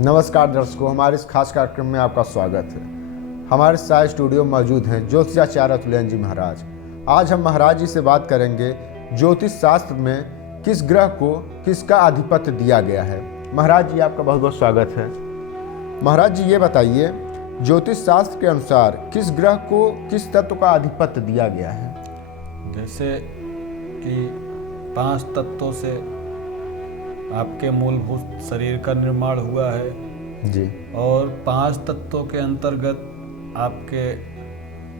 नमस्कार दर्शकों, हमारे इस खास कार्यक्रम में आपका स्वागत है। हमारे साथ स्टूडियो में मौजूद हैं ज्योतिषाचार्य अतुलन जी महाराज। आज हम महाराज जी से बात करेंगे ज्योतिष शास्त्र में किस ग्रह को किसका आधिपत्य दिया गया है। महाराज जी, आपका बहुत बहुत स्वागत है। महाराज जी, ये बताइए, ज्योतिष शास्त्र के अनुसार किस ग्रह को किस तत्व का आधिपत्य दिया गया है? जैसे कि 5 तत्वों से आपके मूलभूत शरीर का निर्माण हुआ है जी। और 5 तत्वों के अंतर्गत आपके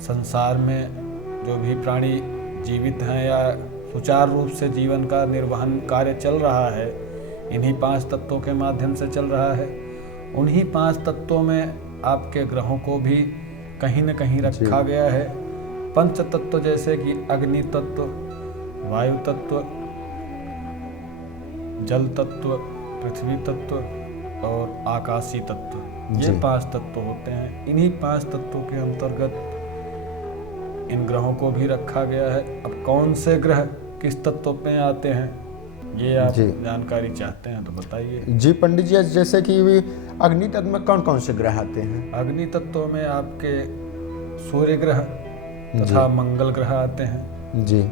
संसार में जो भी प्राणी जीवित हैं या सुचारू रूप से जीवन का निर्वहन कार्य चल रहा है, इन्हीं 5 तत्वों के माध्यम से चल रहा है। उन्हीं 5 तत्वों में आपके ग्रहों को भी कहीं न कहीं रखा गया है। पंच तत्व जैसे कि अग्नि तत्व, वायु तत्व, जल तत्व, पृथ्वी तत्व और आकाशीय तत्व, ये 5 तत्व होते हैं। इन्हीं 5 तत्वों के अंतर्गत इन ग्रहों को भी रखा गया है। अब कौन से ग्रह किस तत्व में आते हैं, ये आप जानकारी चाहते हैं तो बताइए। जी पंडित जी, जैसे कि अग्नि तत्व में कौन कौन से ग्रह आते हैं? अग्नि तत्व में आपके सूर्य ग्रह तथा मंगल ग्रह आते हैं। जी।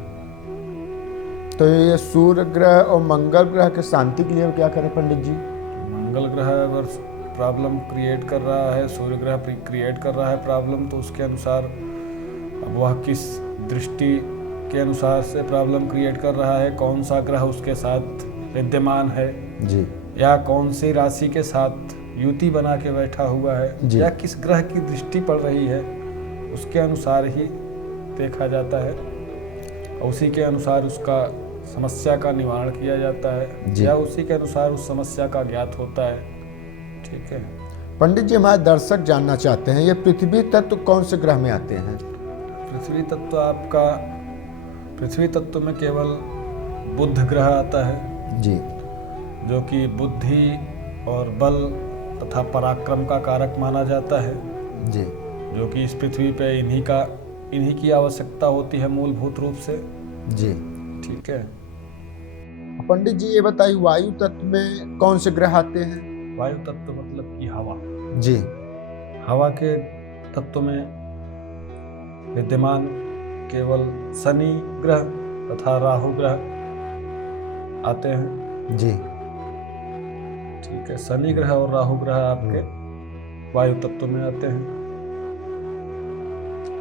तो ये सूर्य ग्रह और मंगल ग्रह के शांति के लिए क्या करें पंडित जी? मंगल ग्रह अगर प्रॉब्लम क्रिएट कर रहा है, सूर्य ग्रह क्रिएट कर रहा है प्रॉब्लम, तो उसके अनुसार अब वह किस दृष्टि के अनुसार से प्रॉब्लम क्रिएट कर रहा है, कौन सा ग्रह उसके साथ विद्यमान है जी, या कौन सी राशि के साथ युति बना के बैठा हुआ है या किस ग्रह की दृष्टि पड़ रही है, उसके अनुसार ही देखा जाता है। उसी के अनुसार उसका समस्या का निवारण किया जाता है या उसी के अनुसार उस समस्या का ज्ञात होता है। ठीक है पंडित जी, हमारे दर्शक जानना चाहते हैं, ये पृथ्वी तत्व कौन से ग्रह में आते हैं? पृथ्वी तत्व आपका पृथ्वी तत्व में केवल बुध ग्रह आता है जी, जो कि बुद्धि और बल तथा पराक्रम का कारक माना जाता है जी, जो कि इस पृथ्वी पे इन्हीं की आवश्यकता होती है मूलभूत रूप से। जी। ठीक है। पंडित जी, ये बताइए, वायु तत्व में कौन से ग्रह आते हैं? वायु तत्व मतलब कि हवा। जी। हवा के तत्व में विद्यमान केवल शनि ग्रह तथा राहु ग्रह आते हैं। जी। ठीक है, शनि ग्रह और राहु ग्रह आपके वायु तत्व में आते हैं।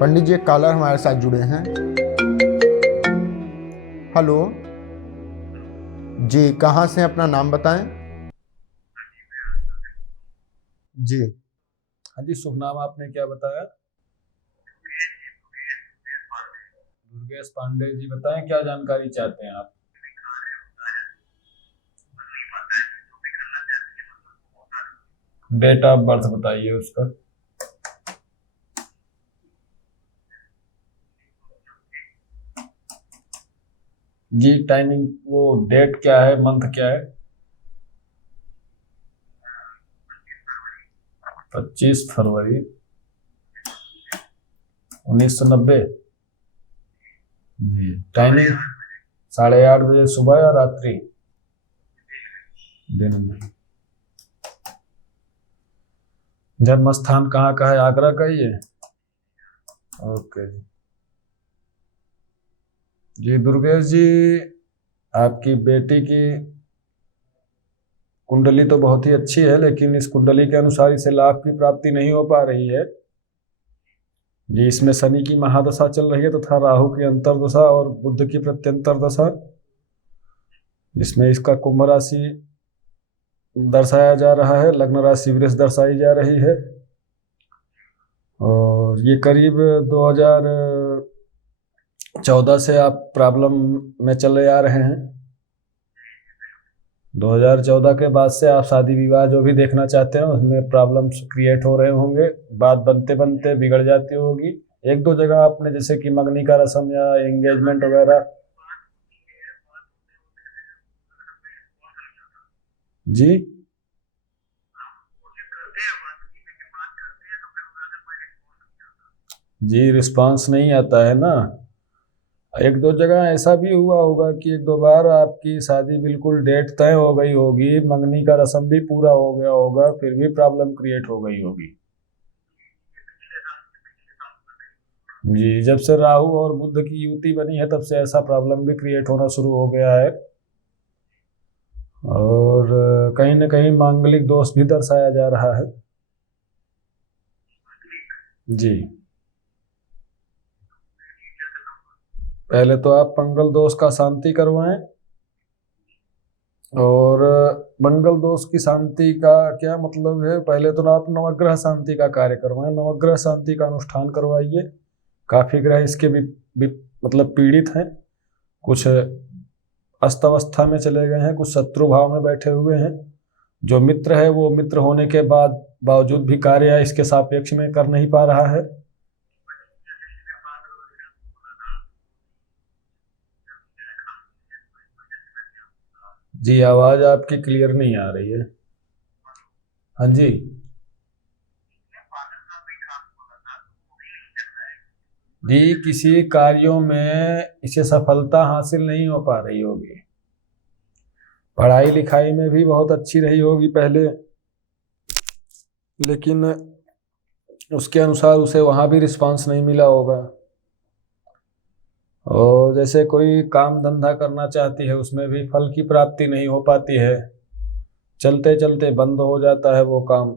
पंडित जी, एक कॉलर हमारे साथ जुड़े हैं। हेलो जी, कहाँ से अपना नाम बताएं? जी। हाँ जी, शुभ नाम आपने क्या बताया? दुर्गेश पांडे जी, बताएं क्या जानकारी चाहते हैं आप? डेट ऑफ बर्थ बताइए उसका। जी, टाइमिंग, वो डेट क्या है, मंथ क्या है? 25 फरवरी 1990। जी, टाइमिंग 8:30 बजे सुबह या रात्रि? दिन में। जन्म स्थान कहाँ का है? आगरा का ही है? ओके जी। दुर्गेश जी, आपकी बेटी की कुंडली तो बहुत ही अच्छी है, लेकिन इस कुंडली के अनुसार इसे लाभ की प्राप्ति नहीं हो पा रही है जी। इसमें शनि की महादशा चल रही है तथा राहु की अंतर्दशा और बुध की प्रत्यंतर दशा। इसमें इसका कुंभ राशि दर्शाया जा रहा है, लग्न राशि वृष दर्शाई जा रही है और ये करीब 2014 से आप प्रॉब्लम में चले आ रहे हैं। 2014 के बाद से आप शादी विवाह जो भी देखना चाहते हैं उसमें प्रॉब्लम्स क्रिएट हो रहे होंगे, बात बनते बनते बिगड़ जाती होगी। 1-2 जगह आपने जैसे कि मंगनी का रस्म या एंगेजमेंट वगैरह। जी जी, रिस्पांस नहीं आता है ना। एक दो जगह ऐसा भी हुआ होगा कि एक दो बार आपकी शादी बिल्कुल डेट तय हो गई होगी, मंगनी का रस्म भी पूरा हो गया होगा, फिर भी प्रॉब्लम क्रिएट हो गई होगी। जी, जब से राहु और बुध की युति बनी है तब से ऐसा प्रॉब्लम भी क्रिएट होना शुरू हो गया है। और कहीं न कहीं मांगलिक दोष भी दर्शाया जा रहा है। जी, पहले तो आप मंगल दोष का शांति करवाएं। और मंगल दोष की शांति का क्या मतलब है, पहले तो आप नवग्रह शांति का कार्य करवाएं, नवग्रह शांति का अनुष्ठान करवाइए। काफी ग्रह इसके भी मतलब पीड़ित हैं, कुछ अस्त अवस्था में चले गए हैं, कुछ शत्रु भाव में बैठे हुए हैं। जो मित्र है वो मित्र होने के बावजूद भी कार्य इसके सापेक्ष में कर नहीं पा रहा है। जी, आवाज आपकी क्लियर नहीं आ रही है। हाँ जी, जी किसी कार्यों में इसे सफलता हासिल नहीं हो पा रही होगी। पढ़ाई लिखाई में भी बहुत अच्छी रही होगी पहले, लेकिन उसके अनुसार उसे वहाँ भी रिस्पांस नहीं मिला होगा। और जैसे कोई काम धंधा करना चाहती है उसमें भी फल की प्राप्ति नहीं हो पाती है, चलते चलते बंद हो जाता है वो काम।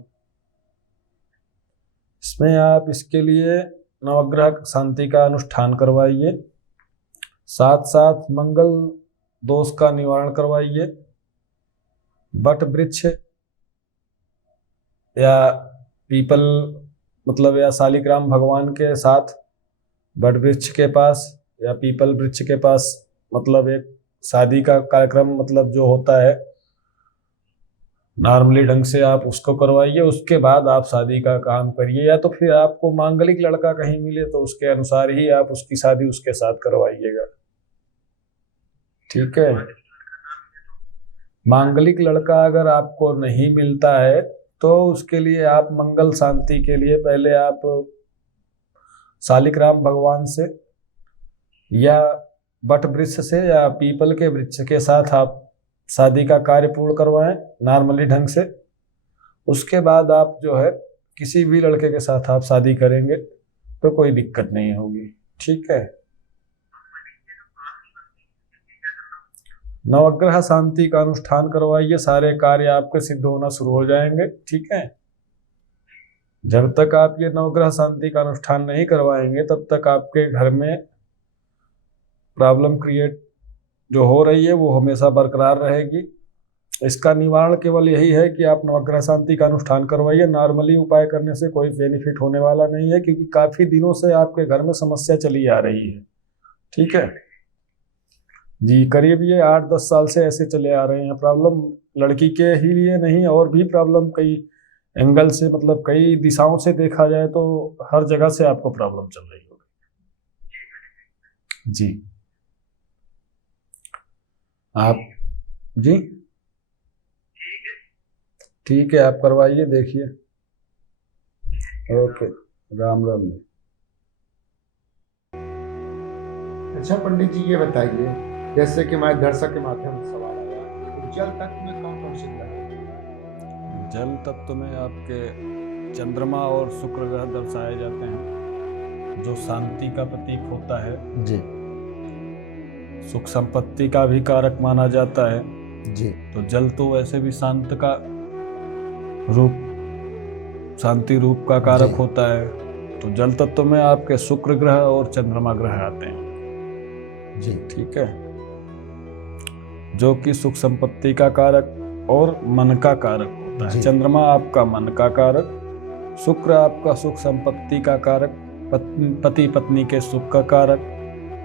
इसमें आप इसके लिए नवग्रह शांति का अनुष्ठान करवाइए, साथ साथ मंगल दोष का निवारण करवाइए। बट वृक्ष या पीपल मतलब या शालिग्राम भगवान के साथ बट वृक्ष के पास या पीपल वृक्ष के पास मतलब एक शादी का कार्यक्रम मतलब जो होता है नॉर्मली ढंग से आप उसको करवाइए। उसके बाद आप शादी का काम करिए, या तो फिर आपको मांगलिक लड़का कहीं मिले तो उसके अनुसार ही आप उसकी शादी उसके साथ करवाइएगा। ठीक है, मांगलिक लड़का अगर आपको नहीं मिलता है तो उसके लिए आप मंगल शांति के लिए पहले आप शालिग्राम भगवान से या बट वृक्ष से या पीपल के वृक्ष के साथ आप शादी का कार्य पूर्ण करवाएं नॉर्मली ढंग से। उसके बाद आप जो है किसी भी लड़के के साथ आप शादी करेंगे तो कोई दिक्कत नहीं होगी। ठीक है, नवग्रह शांति का अनुष्ठान करवाइए, सारे कार्य आपके सिद्ध होना शुरू हो जाएंगे। ठीक है, जब तक आप ये नवग्रह शांति का अनुष्ठान नहीं करवाएंगे तब तक आपके घर में प्रॉब्लम क्रिएट जो हो रही है वो हमेशा बरकरार रहेगी। इसका निवारण केवल यही है कि आप नवग्रह शांति का अनुष्ठान करवाइए। नॉर्मली उपाय करने से कोई बेनिफिट होने वाला नहीं है, क्योंकि काफी दिनों से आपके घर में समस्या चली आ रही है। ठीक है जी, करीब ये 8-10 साल से ऐसे चले आ रहे हैं। प्रॉब्लम लड़की के ही लिए नहीं, और भी प्रॉब्लम कई एंगल से मतलब कई दिशाओं से देखा जाए तो हर जगह से आपको प्रॉब्लम चल रही होगी। जी, आप जी ठीक है, आप करवाइए, देखिए। ओके, राम राम जी। अच्छा पंडित जी, ये बताइए, जैसे कि हमारे दर्शक के माध्यम से सवाल आया, तो जल तत्व में कौन कौन से ग्रह हैं? जल तत्व में आपके चंद्रमा और शुक्र ग्रह दर्शाए जाते हैं, जो शांति का प्रतीक होता है जी, सुख संपत्ति का भी कारक माना जाता है जी। तो जल तो वैसे भी शांत का रूप, शांति रूप का कारक जी। होता है। तो जल तत्व में आपके शुक्र ग्रह और चंद्रमा ग्रह आते हैं जी। ठीक है, जो कि सुख संपत्ति का कारक और मन का कारक होता है। जी। चंद्रमा आपका मन का कारक, शुक्र आपका सुख संपत्ति का कारक, पति पत्नी के सुख का कारक,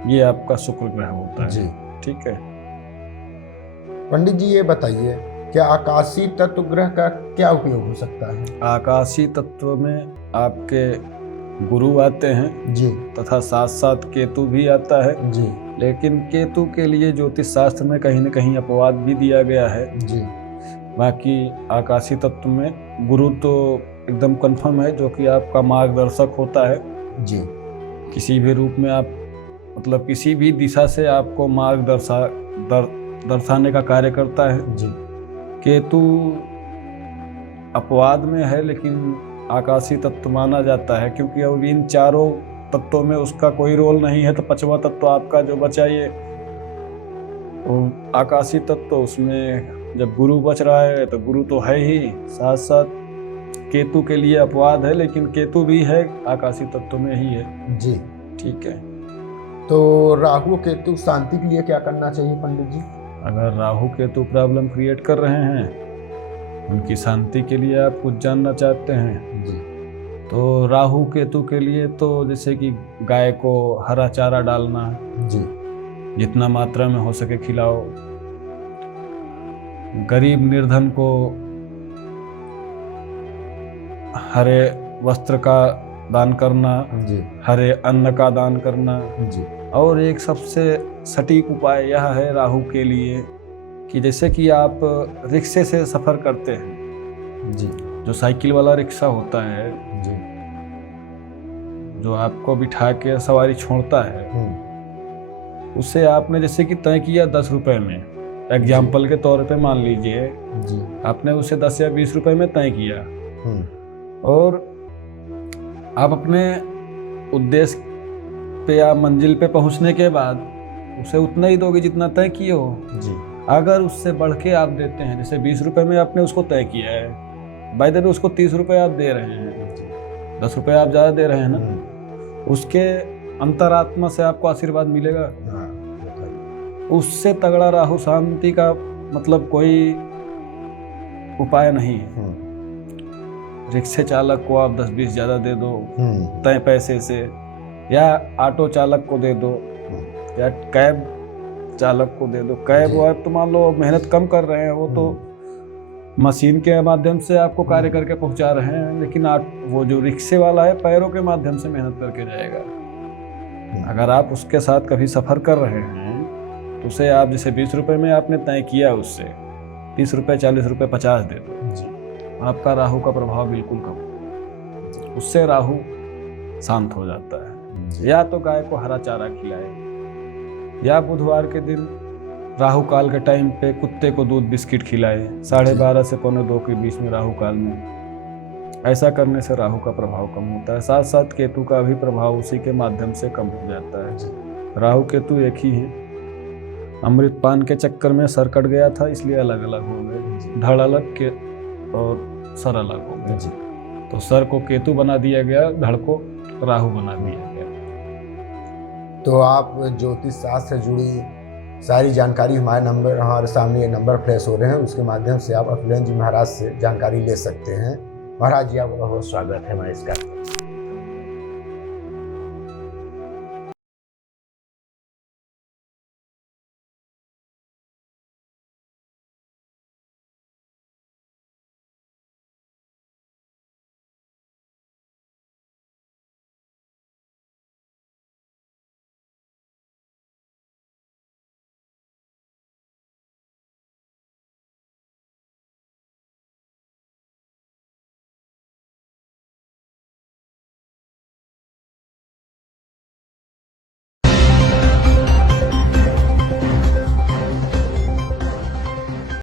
ये आपका शुक्र ग्रह होता है जी। ठीक है। पंडित जी ये बताइए, क्या आकाशीय तत्व ग्रह का क्या उपयोग हो सकता है? आकाशीय तत्व में आपके गुरु आते हैं जी, तथा साथ साथ केतु भी आता है। जी, लेकिन केतु के लिए ज्योतिष शास्त्र में कहीं न कहीं अपवाद भी दिया गया है। जी, बाकी आकाशीय तत्व में गुरु तो एकदम कंफर्म है, जो कि आपका मार्गदर्शक होता है। जी, किसी भी रूप में आप मतलब किसी भी दिशा से आपको मार्ग दर्शाने का कार्य करता है। जी। केतु अपवाद में है लेकिन आकाशीय तत्व माना जाता है, क्योंकि अब इन चारों तत्वों में उसका कोई रोल नहीं है। तो पांचवा तत्व आपका जो बचा ये आकाशीय तत्व, उसमें जब गुरु बच रहा है तो गुरु तो है ही, साथ साथ केतु के लिए अपवाद है, लेकिन केतु भी है आकाशीय तत्व में ही है। जी। ठीक है। तो राहु केतु शांति के लिए क्या करना चाहिए पंडित जी? अगर राहु केतु प्रॉब्लम क्रिएट कर रहे हैं, उनकी शांति के लिए आप कुछ जानना चाहते हैं जी। तो राहु केतु के लिए तो जैसे कि गाय को हरा चारा डालना, जी। जितना मात्रा में हो सके खिलाओ। गरीब निर्धन को हरे वस्त्र का दान करना, जी। हरे अन्न का दान करना। जी। और एक सबसे सटीक उपाय यह है राहु के लिए कि जैसे कि आप रिक्शे से सफ़र करते हैं, जी। जो साइकिल वाला रिक्शा होता है, जी। जो आपको बिठा के सवारी छोड़ता है, उससे आपने जैसे कि तय किया 10 रुपए में, एग्जाम्पल के तौर पे मान लीजिए जी। आपने उसे 10 या 20 रुपए में तय किया, और आप अपने उद्देश्य पे या मंजिल पे पहुंचने के बाद उसे उतना ही दोगे जितना तय किए हो। जी। अगर उससे बढ़ के आप देते हैं, जैसे 20 रुपए में आपने उसको तय किया है, बाय द वे उसको 30 रुपए आप दे रहे हैं, 10 रुपए आप ज़्यादा दे रहे हैं ना, उसके अंतरात्मा से आपको आशीर्वाद मिलेगा। उससे तगड़ा राहु शांति का मतलब कोई उपाय नहीं है। रिक्शे चालक को आप 10-20 ज़्यादा दे दो तय पैसे से, या ऑटो चालक को दे दो, या कैब चालक को दे दो। कैब वो तो मान लो मेहनत कम कर रहे हैं, वो तो मशीन के माध्यम से आपको कार्य करके पहुंचा रहे हैं, लेकिन वो जो रिक्शे वाला है पैरों के माध्यम से मेहनत करके जाएगा। अगर आप उसके साथ कभी सफ़र कर रहे हैं तो उसे आप जैसे 20 रुपए में आपने तय किया, उससे 30 रुपये, 40 रुपये, 50 दे दो। आपका राहु का प्रभाव बिल्कुल कम, उससे राहु शांत हो जाता है। या तो गाय को हरा चारा खिलाए, या बुधवार के दिन राहु काल के टाइम पे कुत्ते को दूध बिस्किट खिलाए, 12:30 से 1:45 के बीच में राहु काल में। ऐसा करने से राहु का प्रभाव कम होता है। साथ साथ केतु का भी प्रभाव उसी के माध्यम से कम हो जाता है। राहु केतु एक ही है। अमृत पान के चक्कर में सर कट गया था, इसलिए अलग अलग हो गए, धड़ अलग के और सर अलग हो गए। तो सर को केतु बना दिया गया, धड़ को राहु बना दिया गया। तो आप ज्योतिष शास्त्र से जुड़ी सारी जानकारी हमारे सामने ये नंबर फ्लैश हो रहे हैं, उसके माध्यम से आप अतुलेंद्र जी महाराज से जानकारी ले सकते हैं। महाराज जी, आपका बहुत स्वागत है हमारे इस कार्यक्रम में।